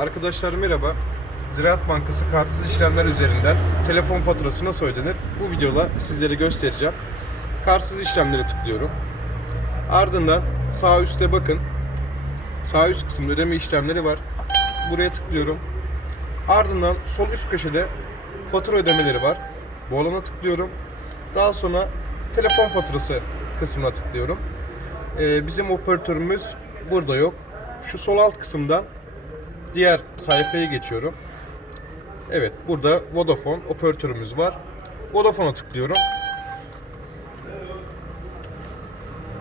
Arkadaşlar merhaba. Ziraat Bankası kartsız işlemler üzerinden telefon faturası nasıl ödenir? Bu videoda sizlere göstereceğim. Kartsız işlemlere tıklıyorum. Ardından sağ üstte bakın. Sağ üst kısımda ödeme işlemleri var. Buraya tıklıyorum. Ardından sol üst köşede fatura ödemeleri var. Bu alana tıklıyorum. Daha sonra telefon faturası kısmına tıklıyorum. Ee, bizim operatörümüz burada yok. Şu sol alt kısımdan diğer sayfaya geçiyorum. Evet burada Vodafone operatörümüz var. Vodafone'a tıklıyorum.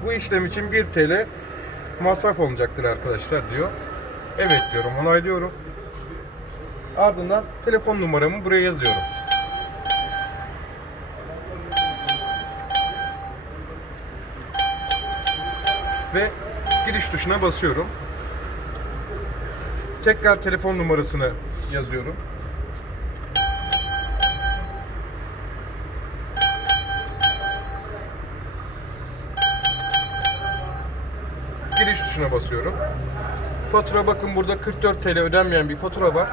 Bu işlem için 1 TL masraf olacaktır arkadaşlar diyor. Evet diyorum onaylıyorum. Ardından telefon numaramı buraya yazıyorum. Ve giriş tuşuna basıyorum. Tekrar telefon numarasını yazıyorum. Giriş tuşuna basıyorum. Fatura bakın burada 44 TL ödenmeyen bir fatura var.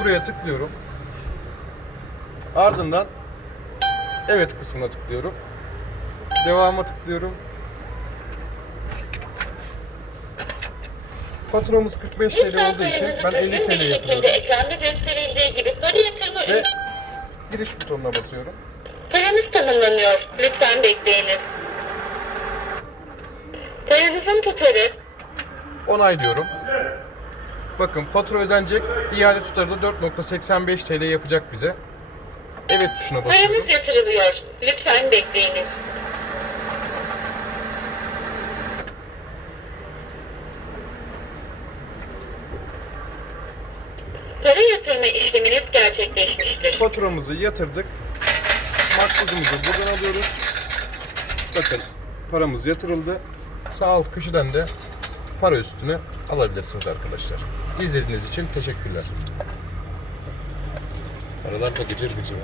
Buraya tıklıyorum. Ardından evet kısmına tıklıyorum. Devama tıklıyorum. Faturamız 45 TL olduğu için ben 50 TL yatırıyorum. Ekranda gösterildiği gibi para yatırma Ve giriş butonuna basıyorum. Paranız tanımlanıyor. Lütfen bekleyiniz. Paranızın tutarı Onaylıyorum. Bakın fatura ödenecek. İhale tutarı da 4.85 TL yapacak bize. Evet tuşuna basıyorum. paranız yatırılıyor. Lütfen bekleyiniz. Para yatırma işleminiz gerçekleşmiştir. Faturamızı yatırdık. Maksudumuzu buradan alıyoruz. Bakın paramız yatırıldı. Sağ alt köşeden de para üstünü alabilirsiniz arkadaşlar. İzlediğiniz için teşekkürler. Paralar da gıcır gıcır.